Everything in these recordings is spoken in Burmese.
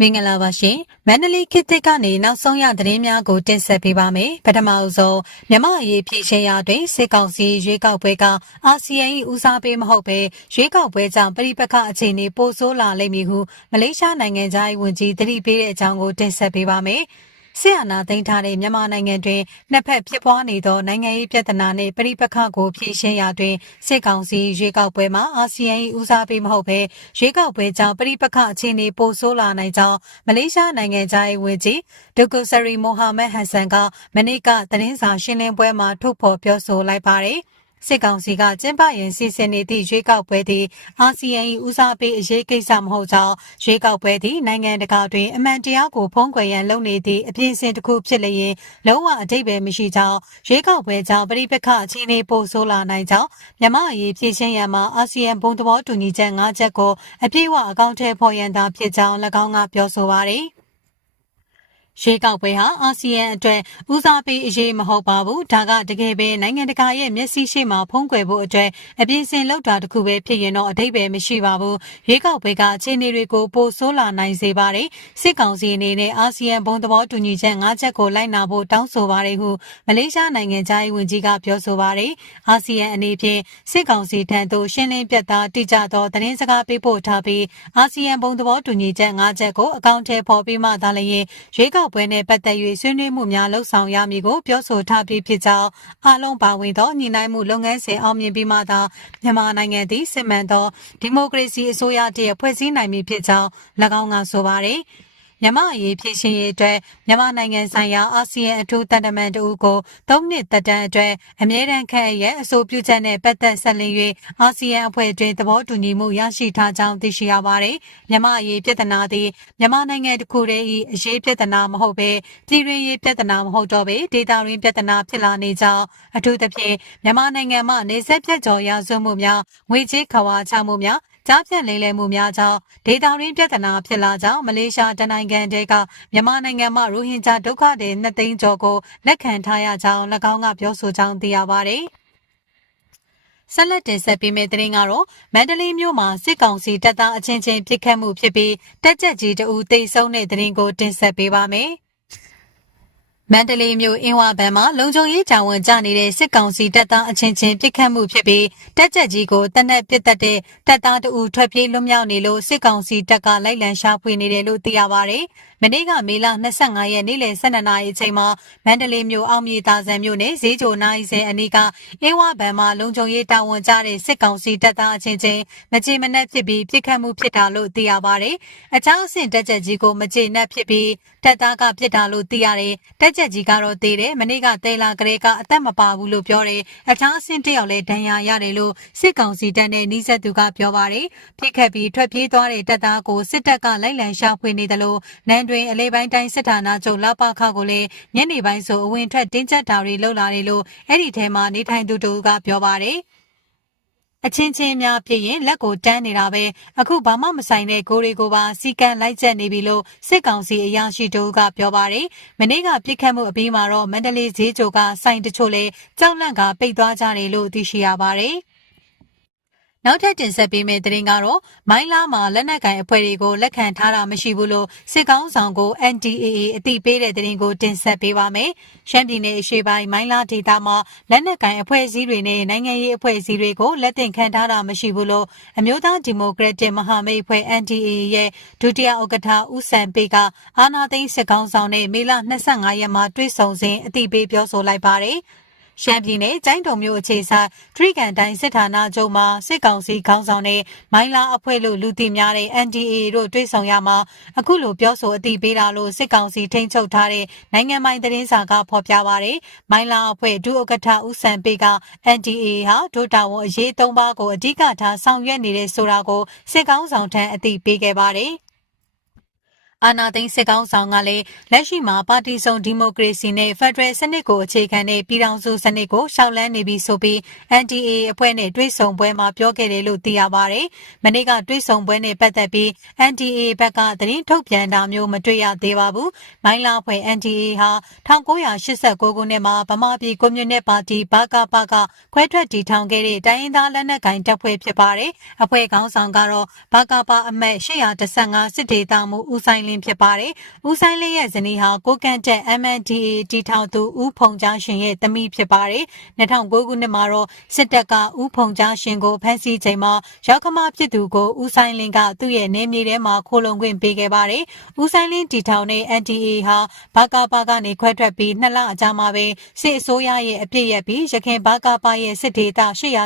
မင်္ဂလာပါရှင်မန္တလေးခေတ်သစ်ကနေနောက်ဆုံးရသတင်းများကိုတင်ဆက်ပေးပါမယ်ပထမအဆုံးမြမအရေးဖြစ်ရှင်ရာတွင်စစ်ကောင်စီရွေးကောက်ပွဲကအာဆီယံ၏ဦးစားပေးမဟုတ်ဘဲရွေးကောက်ပွဲကြောင့်ပြည်ပခအခြေအနေပိုဆိုးလာလိမ့်မည်ဟုမလေးရှားနိုင်ငံသားဝန်ကြီးတတိပေးတဲ့အကြောင်းကိုတင်ဆက်ပေးပါမယ် ဆရာနာသိမ်းထားတဲ့မြန်မာနိုင်ငံတွင်နှစ်ဖက်ဖြစ်ပွားနေသောနိုင်ငံရေးပြဿနာနှင့်ပြည်ပခကိုဖြေရှင်းရာတွင်စစ်ကောင်စီရွေးကောက်ပွဲမှာအာဆီယံ၏ဦးစားပေးမဟုတ်ဘဲရွေးကောက်ပွဲကြောင့်ပြည်ပခအခြေအနေပိုဆိုးလာနိုင်ကြောင်းမလေးရှားနိုင်ငံသားရေးဝန်ကြီးဒုကုဆရီမိုဟာမက်ဟန်ဆန်ကမနေ့ကသတင်းစာရှင်းလင်းပွဲမှာထုတ်ဖော်ပြောဆိုလိုက်ပါတယ်။ စစ်ကောင်စီကကျင်းပရင်စီစဉ်နေသည့်ရွေးကောက်ပွဲသည်အာဆီယံ၏ဦးစားပေးအရေးကိစ္စမဟုတ်ကြောင်းရွေးကောက်ပွဲသည်နိုင်ငံတကာတွင်အမှန်တရားကိုဖုံးကွယ်ရန်လုပ်နေသည့်အပြင်းအစင်တစ်ခုဖြစ်လျင်လုံးဝအတိတ်ပဲမရှိကြောင်းရွေးကောက်ပွဲကြောင့်ပြည်ပခအခြေအနေပိုဆိုးလာနိုင်ကြောင်းမြမအရေးဖြည့်ရှင်းရန်မှာအာဆီယံဘုံသဘောတူညီချက်၅ချက်ကိုအပြည့်အဝအကောင့်ထဲပေါ်ရန်သာဖြစ်ကြောင်း၎င်းကပြောဆိုပါသည် ရှေးကောက်ပွဲဟာအာဆီယံအတွက်ဦးစားပေးအရေးမဟုတ်ပါဘူးဒါကတကယ်ပဲနိုင်ငံတကာရဲ့မျက်စိရှိမှဖုံးကွယ်ဖို့အတွက်အပြင်းစင်လောက်တာတခုပဲဖြစ်ရင်တော့အတိတ်ပဲမရှိပါဘူးရွေးကောက်ပွဲကအခြေအနေတွေကိုပိုဆိုးလာနိုင်စေပါတယ်စစ်ကောင်စီအနေနဲ့အာဆီယံဘုံသဘောတူညီချက်၅ချက်ကိုလိုက်နာဖို့တောင်းဆိုပါတယ်ဟုမလေးရှားနိုင်ငံသားရေးဝန်ကြီးကပြောဆိုပါတယ်အာဆီယံအနေဖြင့်စစ်ကောင်စီထံသို့ရှင်းလင်းပြတ်သားတိကျသောသတင်းစကားပေးပို့ထားပြီးအာဆီယံဘုံသဘောတူညီချက်၅ချက်ကိုအကောင့်ထဲပေါ်ပြီးမှသာလျှင်ရွေးကောက်ပွဲနဲ့ပတ်သက်၍ဆွေးနွေးမှုများလှုပ်ဆောင်ရမည်ကိုပြောဆိုထားပြီးဖြစ်ကြောင်းအားလုံးပါဝင်သောညီနိုင်မှုလုပ်ငန်းစဉ်အောင်မြင်ပြီးမှသာမြန်မာနိုင်ငံသည်စစ်မှန်သောဒီမိုကရေစီအစိုးရတည်းဖွဲ့စည်းနိုင်မည်ဖြစ်ကြောင်း၎င်းကဆိုပါတယ်။ မြန်မာအရေးဖြည့်ရှင်ရေးအတွက်မြန်မာနိုင်ငံဆိုင်ရာအာဆီယံအထူးတန်တမန်တူကို၃နှစ်သက်တမ်းအတွက်အမြဲတမ်းခန့်ရဲ့အဆိုပြုချက်နဲ့ပတ်သက်ဆက်လင်း၍အာဆီယံအဖွဲ့အတွင်းသဘောတူညီမှုရရှိထားကြောင်းသိရှိရပါတယ်။မြန်မာအရေးပြဿနာသည်မြန်မာနိုင်ငံတစ်ခုတည်း၏အရေးပြဿနာမဟုတ်ဘဲပြည်တွင်းရေးပြဿနာမဟုတ်တော့ဘဲဒေသတွင်းပြဿနာဖြစ်လာနေကြောင်းအထူးသဖြင့်မြန်မာနိုင်ငံမှနေဆက်ပြတ်ကျော်ရာဇဝမှုများငွေကြေးခွာချမှုများ ကြားဖြတ်လိမ့်လည်မှုများကြောင့်ဒေတာရင်းပြဿနာဖြစ်လာကြောင်းမလေးရှားတနိုင်ငံတည်းကမြန်မာနိုင်ငံမှရိုဟင်ဂျာဒုက္ခတွေနှစ်သိန်းကျော်ကိုလက်ခံထားရကြောင်း၎င်းကပြောဆိုကြောင်းသိရပါတယ်။ဆက်လက်တင်ဆက်ပေးမယ့်သတင်းကတော့မန္တလေးမြို့မှာစစ်ကောင်စီတပ်သားအချင်းချင်းပစ်ခတ်မှုဖြစ်ပြီးတက်ကြက်ကြီးတအူတိတ်ဆုံးတဲ့သတင်းကိုတင်ဆက်ပေးပါမယ်။ မန္တလေးမြို့အင်းဝဘန်မှာလုံခြုံရေးတာဝန်ကျနေတဲ့စစ်ကောင်စီတပ်သားအချင်းချင်းပစ်ခတ်မှုဖြစ်ပြီးတက်ကြက်ကြီးကိုတနက်ပစ်တက်တဲ့တပ်သားတအူထွက်ပြေးလွတ်မြောက်နေလို့စစ်ကောင်စီတပ်ကလိုက်လံရှာဖွေနေတယ်လို့သိရပါဗျ။မနေ့ကမေလ25ရက်နေ့လယ်12နာရီအချိန်မှာမန္တလေးမြို့အောင်မြေသာဆန်မြို့နယ်ဈေးချိုနိုင်စင်အနီးကအင်းဝဘန်မှာလုံခြုံရေးတာဝန်ကျတဲ့စစ်ကောင်စီတပ်သားအချင်းချင်းမကြေမနက်ဖြစ်ပြီးပစ်ခတ်မှုဖြစ်တာလို့သိရပါဗျ။အချောင်းအဆင့်တက်ကြက်ကြီးကိုမကြေနပ်ဖြစ်ပြီးတပ်သားကပစ်တာလို့သိရတယ်။တက်ချက်ကြီးကတော့သေးတယ်မနေ့ကတဲလာကလေးကအသက်မပါဘူးလို့ပြောတယ်အခြားအဆင့်တယောက်လည်းဒဏ်ရာရတယ်လို့စစ်ကောင်စီတပ်နဲ့နှီးဆက်သူကပြောပါတယ်ဖြစ်ခက်ပြီးထွက်ပြေးသွားတဲ့တပ်သားကိုစစ်တပ်ကလိုက်လံရှာဖွေနေတယ်လို့နန်းတွင်အလေးပိုင်းတိုင်းစစ်ဌာနချုပ်လပခကိုလည်းညနေပိုင်းဆိုအဝင်ထွက်တင်းကျပ်တာတွေလုပ်လာတယ်လို့အဲ့ဒီထဲမှာနေထိုင်သူတို့ကပြောပါတယ်အချင်းချင်းများဖြစ်ရင်လက်ကိုတန်းနေတာပဲအခုဘာမှမဆိုင်တဲ့ကိုတွေကိုပါစီကံလိုက်ချက်နေပြီလို့စစ်ကောင်စီအရာရှိတို့ကပြောပါတယ်မနေ့ကပြစ်ခတ်မှုအပြီးမှာတော့မန္တလေးဈေးချိုကစိုင်တချို့လည်းကြောက်လန့်ကပိတ်သွားကြတယ်လို့သိရှိရပါတယ် နောက်ထပ်တင်ဆက်ပေးမယ့်သတင်းကတော့မိုင်းလာမှာလက်နက်ကင်အဖွဲ့တွေကိုလက်ခံထားတာမရှိဘူးလို့စစ်ကောင်းဆောင်ကို NDAA အသိပေးတဲ့သတင်းကိုတင်ဆက်ပေးပါမယ်။ရှမ်းပြည်နယ်အရှေ့ပိုင်းမိုင်းလာဒေသမှာလက်နက်ကင်အဖွဲ့အစည်းတွေနဲ့နိုင်ငံရေးအဖွဲ့အစည်းတွေကိုလက်တင်ခံထားတာမရှိဘူးလို့အမျိုးသားဒီမိုကရက်တစ်မဟာမိတ်အဖွဲ့ NDAA ရဲ့ဒုတိယဥက္ကဋ္ဌဦးစံပေကအာနာသိန်းစစ်ကောင်းဆောင်နဲ့မေလ25ရက်မှာတွေ့ဆုံစဉ်အသိပေးပြောဆိုလိုက်ပါတယ်။ ရှမ်းပြည်နယ်ကျိုင်းတုံမြို့အခြေဆိုင်ထရိကန်တိုင်းစစ်ဌာနချုပ်မှာစစ်ကောင်စီခေါင်းဆောင်တဲ့မိုင်းလာအဖွဲ့လို့လူသိများတဲ့ NDA တို့တွေ့ဆုံရမှာအခုလိုပြောဆိုအသိပေးတာလို့စစ်ကောင်စီထိန်းချုပ်ထားတဲ့နိုင်ငံပိုင်သတင်းစာကဖော်ပြပါရယ်မိုင်းလာအဖွဲ့ဒုဥက္ကဋ္ဌဦးစံပေက NDA ဟာဒုတာဝန်အရေးသုံးပါးကိုအဓိကထားဆောင်ရွက်နေတဲ့ဆိုတာကိုစစ်ကောင်ဆောင်ထံအသိပေးခဲ့ပါတယ် အာနာသိန်းစစ်ကောင်းဆောင်ကလည်းလက်ရှိမှာပါတီစုံဒီမိုကရေစီနဲ့ဖက်ဒရယ်စနစ်ကိုအခြေခံတဲ့ပြည်ထောင်စုစနစ်ကိုရှောက်လန်းနေပြီဆိုပြီး NDA အဖွဲ့နဲ့တွဲဆုံပွဲမှာပြောခဲ့တယ်လို့သိရပါတယ်။မနေ့ကတွဲဆုံပွဲနဲ့ပတ်သက်ပြီး NDA ဘက်ကသတင်းထုတ်ပြန်တာမျိုးမတွေ့ရသေးပါဘူး။မိုင်းလာဖွဲ့ NDA ဟာ1989ခုနှစ်မှာဗမာပြည်ကွန်မြူနစ်ပါတီဘကပကခွဲထွက်တည်ထောင်ခဲ့တဲ့တိုင်းရင်းသားလက်နက်ကိုင်တပ်ဖွဲ့ဖြစ်ပါတယ်။အဖွဲ့ခေါင်းဆောင်ကတော့ဘကပအမတ်815စစ်ဒေသမှုဦးဆိုင်လင်းဖြစ်ပါတယ်။ဦးဆိုင်လင်းရဲ့ဇနီးဟာကိုကန့်တက် MNDA တည်ထောင်သူဦးဖုံကြားရှင်ရဲ့သမီးဖြစ်ပါတယ်။2009ခုနှစ်မှာတော့စစ်တပ်ကဦးဖုံကြားရှင်ကိုဖမ်းဆီးချိန်မှာရောက်ခမဖြစ်သူကိုဦးဆိုင်လင်းကသူ့ရဲ့နေမြေထဲမှာခိုးလုံခွင့်ပေးခဲ့ပါတယ်။ဦးဆိုင်လင်းတည်ထောင်တဲ့ NDA ဟာဘကပကနေခွဲထွက်ပြီးနှစ်လအကြာမှာပဲစစ်အစိုးရရဲ့အပြစ်ရပြီးရခိုင်ဘကပရဲ့စစ်ဒေသ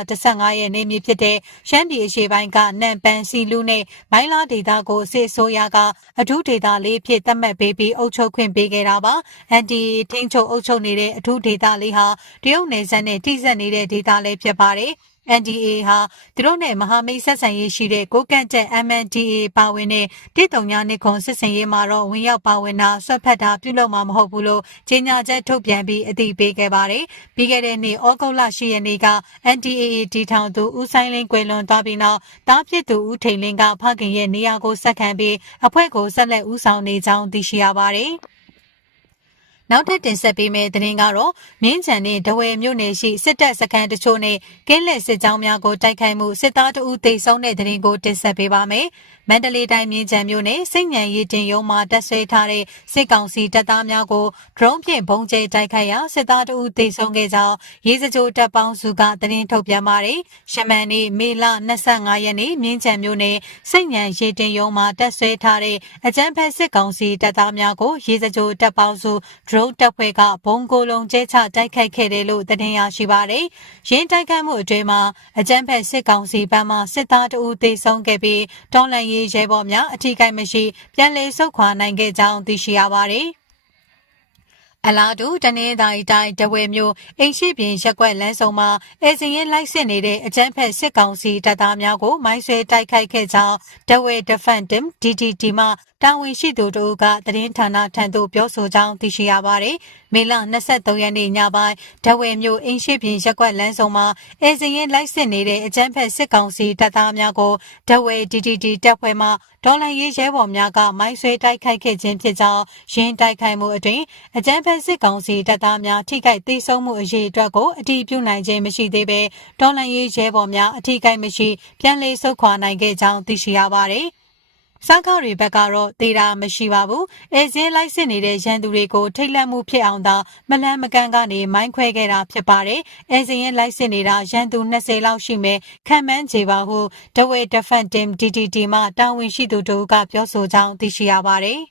815ရဲ့နေမြေဖြစ်တဲ့ရှမ်းပြည်အရှေ့ပိုင်းကနန်ပန်စီလူနဲ့မိုင်းလာဒေသကိုစစ်အစိုးရကအထူးဒေသလေးဖြစ်သတ်မှတ်ပေးပြီးအုပ်ချုပ်ခွင့်ပေးခဲ့တာပါ။ NDA ထိန်းချုပ်အုပ်ချုပ်နေတဲ့အထူးဒေသလေးဟာတရုတ်နယ်စပ်နဲ့ထိစပ်နေတဲ့ဒေသလေးဖြစ်ပါတယ်။ NDA ဟာသူတို့နဲ့မဟာမိတ်ဆက်ဆံရေးရှိတဲ့ကိုကန့်တက် MNDA ပါဝင်တဲ့တိတုံညာနေခွန်စစ်စင်ရေးမှာတော့ဝင်ရောက်ပါဝင်တာဆွတ်ဖက်တာပြုလုပ်မှာမဟုတ်ဘူးလို့ကြေညာချက်ထုတ်ပြန်ပြီးအသိပေးခဲ့ပါတယ်။ပြီးခဲ့တဲ့နှစ်ဩဂုတ်လ10ရက်နေ့က NDA တီထောင်သူဦးဆိုင်လင်းကွယ်လွန်သွားပြီးနောက်တားဖြစ်သူဦးထိန်လင်းကဖခင်ရဲ့နေရာကိုဆက်ခံပြီးအဖွဲ့ကိုဆက်လက်ဦးဆောင်နေကြောင်းသိရှိရပါတယ်။ နောက်ထပ်တင်ဆက်ပေးမယ့်သတင်းကတော့မြင်းချံနဲ့ဒဝယ်မြို့နယ်ရှိစစ်တပ်စခန်းတချို့နဲ့ကင်းလက်စစ်ကြောင်းများကိုတိုက်ခိုက်မှုစစ်သားတအုပ်သေဆုံးတဲ့သတင်းကိုတင်ဆက်ပေးပါမယ်။ မန္တလေးတိုင်းမြင်းချံမြို့နယ်စိတ်ညံရည်တင်ရုံမှာတပ်ဆွဲထားတဲ့စစ်ကောင်စီတပ်သားများကို drone ဖြင့်ဘုံကျဲတိုက်ခိုက်ရာစစ်သားတအုပ်သေဆုံးခဲ့ကြောင်းရေးစကြိုတပ်ပေါင်းစုကသတင်းထုတ်ပြန်ပါတယ်။ရှမန်နေ့မေလ25ရက်နေ့မြင်းချံမြို့နယ်စိတ်ညံရည်တင်ရုံမှာတပ်ဆွဲထားတဲ့အကြမ်းဖက်စစ်ကောင်စီတပ်သားများကိုရေးစကြိုတပ်ပေါင်းစု drone တပ်ဖွဲ့ကဘုံကိုလုံးကျဲချတိုက်ခိုက်ခဲ့တယ်လို့သတင်းရရှိပါတယ်။ရင်းတိုက်ခိုက်မှုအတွင်းမှာအကြမ်းဖက်စစ်ကောင်စီဘက်မှစစ်သားတအုပ်သေဆုံးခဲ့ပြီးတောင်းလန်ရေးရဲဘော်များအထီးကိုက်မရှိပြန်လည်ဆုတ်ခွာနိုင်ခဲ့ကြောင်းသိရှိရပါတယ်။ အလားတူတနင်္သာရီတိုင်းတဝဲမြို့အိမ်ရှိပြင်ရက်ွက်လမ်းဆောင်မှာအဲစင်ရင်လိုက်စစ်နေတဲ့အကြမ်းဖက်စစ်ကောင်စီတပ်သားများကိုမိုင်းဆွဲတိုက်ခိုက်ခဲ့ကြောင်းတဝဲ Defend Team DDT မှတာဝန်ရှိသူတို့ကသတင်းဌာနထံသို့ပြောဆိုကြောင်းသိရှိရပါတယ်။မေလ23ရက်နေ့ညပိုင်းဒဝဲမြို့အင်းရှိပြင်ရက်ကွက်လမ်းဆောင်မှာအဲစင်ရင်လိုက်စစ်နေတဲ့အကြမ်းဖက်စစ်ကောင်စီတပ်သားများကိုဒဝဲ DDT တပ်ဖွဲ့မှဒေါ်လာရေးရဲဘော်များကမိုင်းဆွဲတိုက်ခိုက်ခဲ့ခြင်းဖြစ်ကြောင်းရင်းတိုက်ခိုက်မှုအတွင်းအကြမ်းဖက်စစ်ကောင်စီတပ်သားများထိခိုက်သိဆုံးမှုအရေးအတွက်ကိုအတည်ပြုနိုင်ခြင်းမရှိသေးဘဲဒေါ်လာရေးရဲဘော်များအထိခိုက်မရှိပြန်လည်ဆုတ်ခွာနိုင်ခဲ့ကြောင်းသိရှိရပါတယ်။စကားတွေဘက်ကတော့တေးတာမရှိပါဘူး။အဲစင်းလိုက်စစ်နေတဲ့ရန်သူတွေကိုထိတ်လန့်မှုဖြစ်အောင်သာမလန်းမကန်းကနေမိုင်းခွဲခဲ့တာဖြစ်ပါတယ်။အဲစင်းရဲ့လိုက်စစ်နေတာရန်သူ20လောက်ရှိမယ်ခံမှန်းကြပါဟုဒဝဲ Defend Team DDT မှတာဝန်ရှိသူတို့ကပြောဆိုကြောင်းသိရှိရပါတယ်။